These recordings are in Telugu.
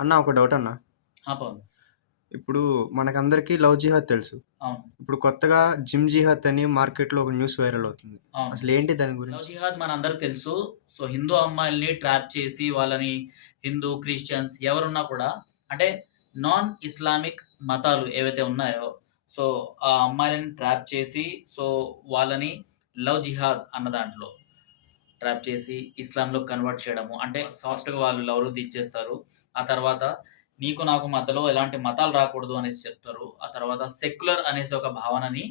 అన్న ఒక డౌట్ అన్న. పవన్. ఇప్పుడు మనకందరికీ లవ్ జిహాద్ తెలుసు. అవును. ఇప్పుడు కొత్తగా జిమ్ జిహాద్ అని మార్కెట్‌లో ఒక న్యూస్ వైరల్ అవుతుంది. అవును. అసలేంటి దాని లవ్ గురించి? జిహాద్ మనందరికి తెలుసు. సో, హిందూ అమ్మాయిల్ని ట్రాప్ చేసి వాళ్ళని హిందూ, క్రిస్టియన్స్ ఎవరున్నా కూడా అంటే నాన్ ఇస్లామిక్ మతాలు ఏవైతే ఉన్నాయో, సో, ఆ అమ్మాయిలని ట్రాప్ చేసి, సో, వాళ్ళని లవ్ జిహాద్ అన్న దాంట్లో ట్రాప్ చేసి ఇస్లాంలోకి కన్వర్ట్ చేయడము. అంటే సాఫ్ట్‌గా వాళ్ళు లవ్ దించేస్తారు. ఆ తర్వాత నీకు నాకు మధ్యలో ఎలాంటి మతాలు రాకూడదు అనేసి చెప్తారు. ఆ తర్వాత సెక్యులర్ అనేసి ఒక భావనని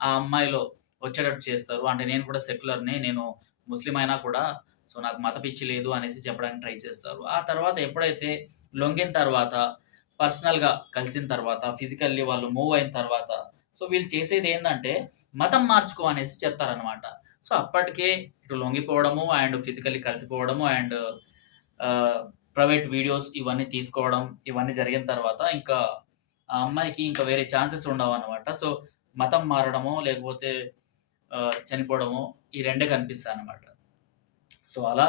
ఆ అమ్మాయిలో వచ్చేటట్టు చేస్తారు. అంటే నేను కూడా సెక్యులర్‌నే. నేను ముస్లిం అయినా కూడా సో, నాకు మత పిచ్చి లేదు అనేసి చెప్పడానికి ట్రై చేస్తారు. ఆ తర్వాత ఎప్పుడైతే లొంగిన తర్వాత, పర్సనల్‌గా కలిసిన తర్వాత, ఫిజికల్లీ వాళ్ళు మూవ్ అయిన తర్వాత, సో, వీళ్ళు చేసేదేందంటే మతం మార్చుకో అనేసి చెప్తారనమాట. సో, అప్పటికే ఇటు లొంగిపోవడము అండ్ ఫిజికల్లీ కలిసిపోవడము అండ్ ఆహ్, ప్రైవేట్ వీడియోస్ ఇవన్నీ తీసుకోవడం, ఇవన్నీ జరిగిన తర్వాత ఇంకా ఆ అమ్మాయికి ఇంకా వేరే ఛాన్సెస్ ఉండవనమాట. సో, మతం మారడమో లేకపోతే చనిపోవడమో ఈ రెండే కనిపిస్తాయనమాట. సో, అలా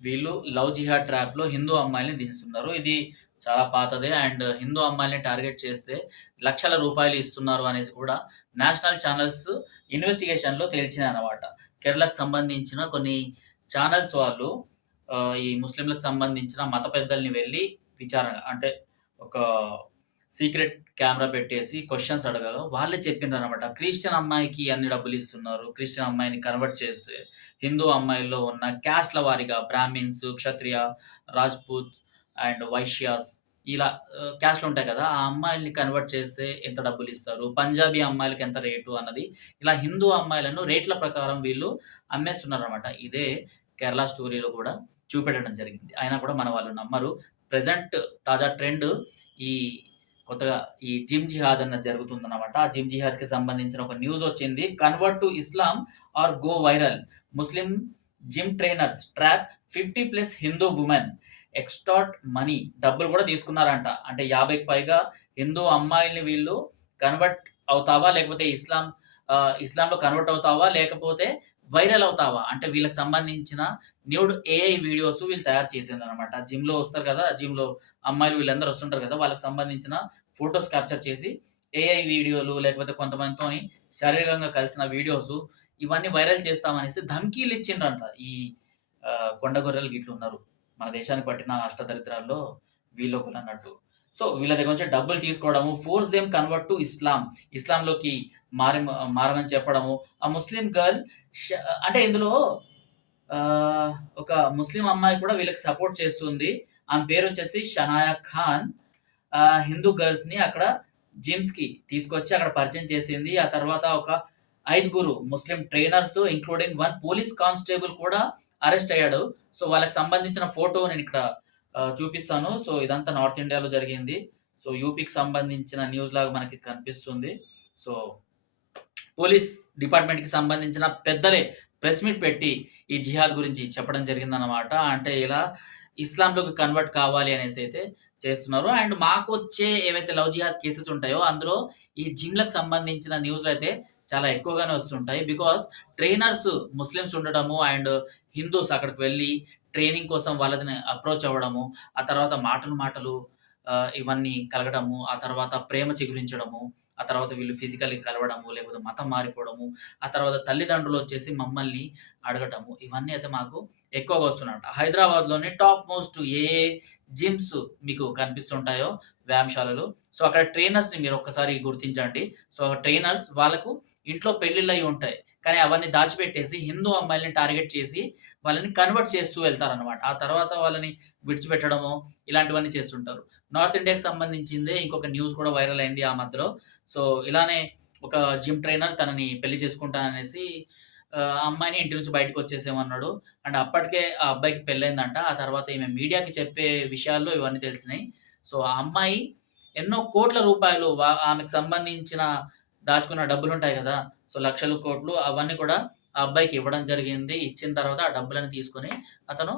వీళ్ళు లవ్ జిహాద్ ట్రాప్‌లో హిందూ అమ్మాయిల్ని దించుతున్నారు. ఇది చాలా పాతదే అండ్ హిందూ అమ్మాయిల్ని టార్గెట్ చేస్తే లక్షల రూపాయలు ఇస్తున్నారు అనేసి కూడా నేషనల్ ఛానెల్స్ ఇన్వెస్టిగేషన్‌లో తేల్చినాయనమాట. కేరళకు సంబంధించిన కొన్ని ఛానెల్స్ వాళ్ళు ఈ ముస్లింలకు సంబంధించిన మత పెద్దల్ని వెళ్లి విచారణ అంటే ఒక సీక్రెట్ కెమెరా పెట్టేసి క్వెషన్స్ అడగగా వాళ్ళే చెప్పిండ్రనమాట. క్రిస్టియన్ అమ్మాయికి అన్ని డబ్బులిస్తున్నారు. క్రిస్టియన్ అమ్మాయిని కన్వర్ట్ చేస్తే హిందూ అమ్మాయిల్లో ఉన్న క్యాస్ట్‌ల వారీగా Brahmins, Kshatriya, Rajput and Vaishyas ఇలా క్యాస్ట్‌లుంటాయి కదా! ఆ అమ్మాయిల్ని కన్వర్ట్ చేస్తే ఎంత డబ్బులిస్తారు? పంజాబీ అమ్మాయిలకి ఎంత రేటు అన్నది ఇలా హిందూ అమ్మాయిలను రేట్ల ప్రకారం వీళ్ళు అమ్మేస్తున్నారనమాట. ఇదే కేరళ స్టోరీలో కూడా చూపెట్టడం జరిగింది. అయినా కూడా మన వాళ్ళు నమ్మరు. ప్రెజెంట్ తాజా ట్రెండ్ ఈ కొత్తగా ఈ జిమ్ జిహాద్ అన్నది జరుగుతుందనమాట. ఆ జిమ్ జిహాద్‌కి సంబంధించిన ఒక న్యూస్ వచ్చింది. Convert to Islam or go viral. Muslim gym trainers trap 50+ Hindu women extort money డబ్బులు కూడా తీసుకున్నారంట. అంటే 50కి పైగా హిందూ అమ్మాయిల్ని వీళ్ళు కన్వర్ట్ అవుతావా? లేకపోతే ఇస్లాంలో కన్వర్ట్ అవుతావా? లేకపోతే వైరల్ అవుతావా? అంటే వీళ్ళకి సంబంధించిన న్యూడ్ ఏఐ వీడియోస్ వీళ్ళు తయారు చేసిందనమాట. జిమ్‌లో వస్తారు కదా! జిమ్‌లో అమ్మాయిలు వీళ్ళందరూ వస్తుంటారు కదా! వాళ్ళకి సంబంధించిన ఫోటోస్ క్యాప్చర్ చేసి ఏఐ వీడియోలు లేకపోతే కొంతమందితోని శారీరకంగా కలిసిన వీడియోసు ఇవన్నీ వైరల్ చేస్తామనేసి ధమ్కీలిచ్చిండ్రంట. ఈ కొండగొర్రెలు గిట్లున్నారు. మన దేశాన్ని పట్టిన అష్టదరిద్రాల్లో వీళ్ళొకరన్నట్టు. సో, వీళ్ళ దగ్గర నుంచి డబ్బులు తీసుకోవడము, force them convert to Islam. ఇస్లాంలోకి మారమని చెప్పడము. ఆ ముస్లిం గర్ల్ ష అంటే ఇందులో ఆహ్, ఒక ముస్లిం అమ్మాయి కూడా వీళ్ళకి సపోర్ట్ చేస్తుంది. ఆమె పేరొచ్చేసి షనాయా ఖాన్. హిందూ గర్ల్స్‌ని అక్కడ జిమ్స్‌కి తీసుకొచ్చి అక్కడ పరిచయం చేసింది. ఆ తర్వాత ఒక 5గురు ముస్లిం ట్రైనర్స్ ఇంక్లూడింగ్ 1 పోలీస్ కానిస్టేబుల్ కూడా అరెస్ట్ అయ్యాడు. సో, వాళ్ళకి సంబంధించిన ఫోటో నేనిక్కడ చూపిస్తాను. సో, ఇదంతా నార్త్ ఇండియాలో జరిగింది. సో, యూపీకి సంబంధించిన న్యూస్ లాగా మనకి కనిపిస్తుంది. సో, పోలీస్ డిపార్ట్‌మెంట్‌కి సంబంధించిన పెద్దలే ప్రెస్ మీట్ పెట్టి ఈ జిహాద్ గురించి చెప్పడం జరిగిందనమాట. అంటే ఇలా ఇస్లాంలోకి కన్వర్ట్ కావాలి అనేసైతే చేస్తున్నారు. అండ్ మాకొచ్చే ఏవైతే లవ్ జిహాద్ కేసెస్ ఉంటాయో అందులో ఈ జిమ్‌లకు సంబంధించిన న్యూస్‌లయితే చాలా ఎక్కువగానే వస్తుంటాయి. బికాజ్ ట్రైనర్స్ ముస్లిమ్స్ ఉండడము అండ్ హిందూస్ అక్కడికి వెళ్లి ట్రైనింగ్ కోసం వాళ్ళని అప్రోచ్ అవ్వడము. ఆ తర్వాత మాటలు ఇవన్నీ కలగడము. ఆ తర్వాత ప్రేమ చిగురించడము. ఆ తర్వాత వీళ్ళు ఫిజికల్లీ కలవడము, లేకపోతే మతం మారిపోవడము, ఆ తర్వాత తల్లిదండ్రులొచ్చేసి మమ్మల్ని అడగటము. ఇవన్నీ అయితే మాకు ఎక్కువగా వస్తున్నాయంట. హైదరాబాద్‌లోని టాప్ మోస్ట్ ఏ జిమ్స్ మీకు కనిపిస్తుంటాయో వ్యాయామశాలలు. సో, అక్కడ ట్రైనర్స్‌ని మీరొక్కసారి గుర్తించండి. సో, ట్రైనర్స్ వాళ్ళకు ఇంట్లో పెళ్ళిళ్ళయి ఉంటాయి. కానీ అవన్నీ దాచిపెట్టేసి హిందూ అమ్మాయిల్ని టార్గెట్ చేసి వాళ్ళని కన్వర్ట్ చేస్తూ వెళ్తారనమాట. ఆ తర్వాత వాళ్ళని విడిచిపెట్టడమో ఇలాంటివన్నీ చేస్తుంటారు. నార్త్ ఇండియాకి సంబంధించిందే ఇంకొక న్యూస్ కూడా వైరల్ అయింది ఆ మధ్యలో. సో, ఇలానే ఒక జిమ్ ట్రైనర్ తనని పెళ్లి చేసుకుంటాననేసి ఆ అమ్మాయిని ఇంటి నుంచి బయటకొచ్చేసేయమన్నాడు. అండ్ అప్పటికే ఆ అబ్బాయికి పెళ్లయిందంట. ఆ తర్వాత ఈమె మీడియాకి చెప్పే విషయాల్లో ఇవన్నీ తెలిసినాయి. సో, ఆ అమ్మాయి ఎన్నో కోట్ల రూపాయలు ఆమెకు సంబంధించిన దాచుకున్న డబ్బులుంటాయి గదా! సో, లక్షలు, కోట్లు అవన్నీ కూడా ఆ అబ్బాయికి ఇవ్వడం జరిగింది. ఇచ్చిన తర్వాత ఆ డబ్బులన్నీ తీసుకొని అతను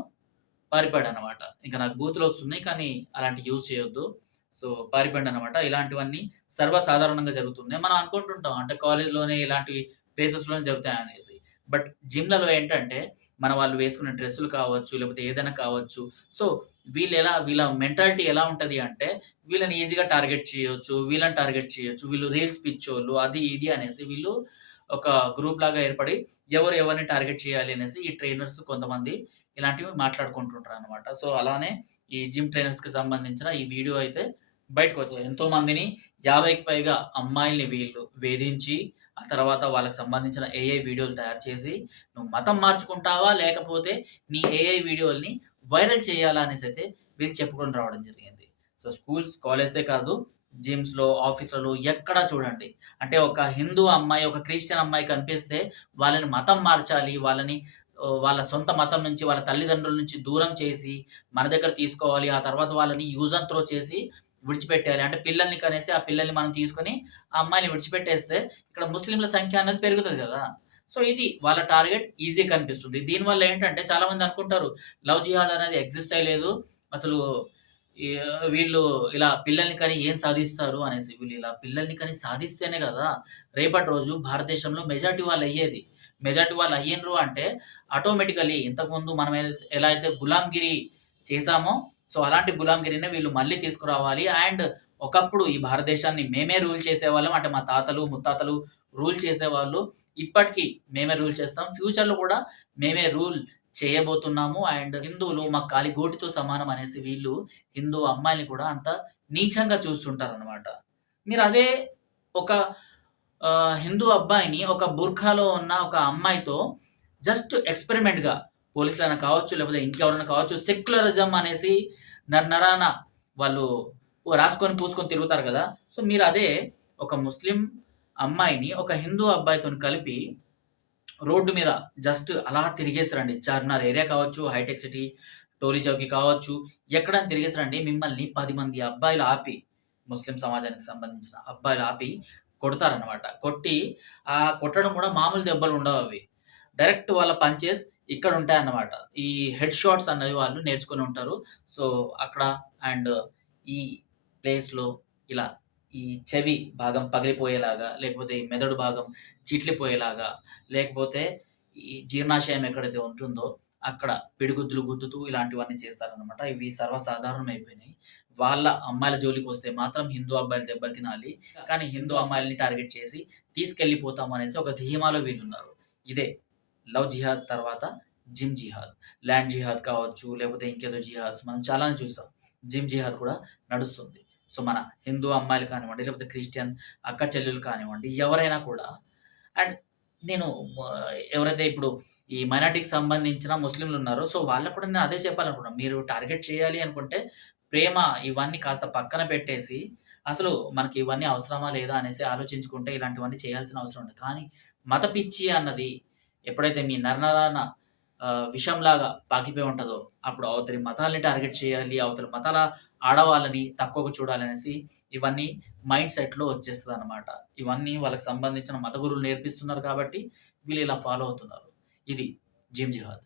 పారిపోయాడనమాట. ఇంక నాకు బూతులొస్తున్నాయి. కానీ అలాంటివి యూజ్ చేయొద్దు. సో, పారిపోయాడనమాట. ఇలాంటివన్నీ సర్వసాధారణంగా జరుగుతున్నాయి. మనం అనుకుంటుంటాం అంటే కాలేజ్‌లోనే ఇలాంటివి ప్లేసెస్‌లోనే జరుగుతాయనేసి. బట్ జిమ్‌లలో ఏంటంటే, మన వాళ్ళు వేసుకునే డ్రెస్సులు కావచ్చు, లేకపోతే ఏదైనా కావచ్చు. సో, వీళ్ళ మెంటాలిటీ ఎలా ఉంటది అంటే, వీళ్ళని ఈజీగా టార్గెట్ చేయొచ్చు, వీళ్ళని టార్గెట్ చేయొచ్చు, వీళ్ళు రీల్స్ పిచ్చోళ్ళు అది ఇది అనేసి వీళ్ళు ఒక గ్రూప్‌లాగా ఏర్పడి ఎవరు ఎవరిని టార్గెట్ చేయాలి అనేసి ఈ ట్రైనర్స్ కొంతమంది ఇలాంటివి మాట్లాడుకుంటుంటారనమాట. సో, అలానే ఈ జిమ్ ట్రైనర్స్‌కి సంబంధించిన ఈ వీడియో అయితే బయటకొచ్చాయి. ఎంతో మందిని 50కి పైగా అమ్మాయిల్ని వీళ్ళు వేధించి, ఆ తర్వాత వాళ్ళకి సంబంధించిన ఏఐ వీడియోలు తయారు చేసి, నువ్వు మతం మార్చుకుంటావా? లేకపోతే నీ ఏఐ వీడియోలని వైరల్ చేయాలా? అనేసైతే వీళ్ళు చెప్పుకొని రావడం జరిగింది. సో, స్కూల్స్, కాలేజెసే కాదు, జిమ్స్‌లో, ఆఫీస్‌లలో ఎక్కడా చూడండి. అంటే ఒక హిందూ అమ్మాయి, ఒక క్రిస్టియన్ అమ్మాయి కనిపిస్తే వాళ్ళని మతం మార్చాలి. వాళ్ళ సొంత మతం నుంచి, వాళ్ళ తల్లిదండ్రుల నుంచి దూరం చేసి, మన దగ్గర తీసుకోవాలి. ఆ తర్వాత వాళ్ళని యూజ్ అండ్ త్రో చేసి విడిచిపెట్టేయాలి. అంటే పిల్లల్ని కనేసి, ఆ పిల్లల్ని మనం తీసుకొని, ఆ అమ్మాయిని విడిచిపెట్టేస్తే, ఇక్కడ ముస్లింల సంఖ్య అనేది పెరుగుతది గదా! సో, ఇది వాళ్ళ టార్గెట్ ఈజీగా కనిపిస్తుంది. దీనివల్ల ఏంటంటే చాలామంది అనుకుంటారు, లవ్ జిహాద్ అనేది ఎగ్జిస్టే లేదు. అసలు ఈ వీళ్ళు ఇలా పిల్లల్ని కని ఏం సాధిస్తారు అనేసి. వీళ్ళు ఇలా పిల్లల్ని కని సాధిస్తేనే గదా! రేపటి రోజు భారతదేశంలో మెజారిటీ వాళ్ళయ్యేది. మెజారిటీ వాళ్ళు అయ్యిండ్రు అంటే ఆటోమేటికల్లీ ఇంతకుముందు మనం ఎలా అయితే గులాంగిరి చేశామో, సో, అలాంటి గులాంగిరినే వీళ్ళు మళ్ళీ తీసుకురావాలి. అండ్ ఒకప్పుడు ఈ భారతదేశాన్ని మేమే రూల్ చేసేవాళ్ళం. అంటే మా తాతలు, ముత్తాతలు రూల్ చేసేవాళ్ళు. ఇప్పటికి మేమే రూల్ చేస్తాం. ఫ్యూచర్‌లో కూడా మేమే రూల్ చేయబోతున్నాము. అండ్ హిందువులు మాకు కాలిగోటితో సమానం అనేసి వీళ్ళు హిందూ అమ్మాయిల్ని కూడా అంత నీచంగా చూస్తుంటారనమాట. మీరదే ఒక హిందూ అబ్బాయిని ఒక బుర్ఖాలో ఉన్న ఒక అమ్మాయితో జస్ట్ ఎక్స్‌పెరిమెంట్‌గా పోలీసులైనా కావచ్చు, లేకపోతే ఇంకెవరైనా కావచ్చు, సెక్యులరిజం అనేసి నరనరాన వాళ్ళు రాసుకొని, పూసుకొని తిరుగుతారు గదా! సో, మీరదే ఒక ముస్లిం అమ్మాయిని ఒక హిందూ అబ్బాయితోని కలిపి రోడ్డు మీద జస్ట్ అలా తిరిగేసి రండి. చార్మినార్ ఏరియా కావచ్చు, హైటెక్ సిటీ, టోలీ చౌకీ కావచ్చు, ఎక్కడైనా తిరిగేసి రండి. మిమ్మల్ని 10 మంది అబ్బాయిలు ఆపి, ముస్లిం సమాజానికి సంబంధించిన అబ్బాయిలు ఆపి కొడతారనమాట. కొట్టి కొట్టడం కూడా మామూలు దెబ్బలు ఉండవవి. డైరెక్ట్ వాళ్ళ పంచెస్ ఇక్కడుంటాయన్నమాట. ఈ హెడ్ షాట్స్ అనేవి వాళ్ళు నేర్చుకొని ఉంటారు. సో, అక్కడ అండ్ ఈ ప్లేస్‌లో ఇలా ఈ చెవి భాగం పగిలిపోయేలాగా, లేకపోతే ఈ మెదడు భాగం చిట్లిపోయేలాగా, లేకపోతే ఈ జీర్ణాశయం ఎక్కడైతే ఉంటుందో అక్కడ పిడిగుద్దులు గుద్దుతూ ఇలాంటివన్నీ చేస్తారనమాట. ఇవి సర్వసాధారణమైపోయినాయి. వాళ్ళ అమ్మాయిల జోలికొస్తే మాత్రం హిందూ అబ్బాయిలు దెబ్బలు తినాలి. కానీ హిందూ అమ్మాయిల్ని టార్గెట్ చేసి తీసుకెళ్ళిపోతాం అనేసి ఒక ధీమాలో వీళ్ళున్నారు. ఇదే లవ్ జిహాద్ తర్వాత జిమ్ జిహాద్. ల్యాండ్ జిహాద్ కావచ్చు, లేకపోతే ఇంకేదో జిహాద్స్ మనం చాలానే చూసాం. జిమ్ జిహాద్ కూడా నడుస్తుంది. సో, మన హిందూ అమ్మాయిలు కానివ్వండి, లేకపోతే క్రిస్టియన్ అక్క చెల్లెలు కానివ్వండి, ఎవరైనా కూడా అండ్ నేను ఎవరైతే ఇప్పుడు ఈ మైనారిటీకి సంబంధించిన ముస్లింలున్నారో, సో, వాళ్ళకి కూడా నేను అదే చెప్పాలనుకున్నా. మీరు టార్గెట్ చేయాలి అనుకుంటే, ప్రేమ ఇవన్నీ కాస్త పక్కన పెట్టేసి, అసలు మనకి ఇవన్నీ అవసరమా లేదా అనేసి ఆలోచించుకుంటే ఇలాంటివన్నీ చేయాల్సిన అవసరం ఉంది. కానీ మత పిచ్చి అన్నది ఎప్పుడైతే మీ నరనరాన విషంలాగా పాకిపోయి ఉంటదో, అప్పుడు అవతలి మతాల్ని టార్గెట్ చేయాలి, అవతలి మతాల ఆడవాళ్ళని తక్కువగా చూడాలనేసి ఇవన్నీ మైండ్ సెట్‌లో వచ్చేస్తదనమాట. ఇవన్నీ వాళ్ళకి సంబంధించిన మత గురువులు నేర్పిస్తున్నారు కాబట్టి వీళ్ళు ఇలా ఫాలో అవుతున్నారు. ఇది జిమ్ జిహాద్.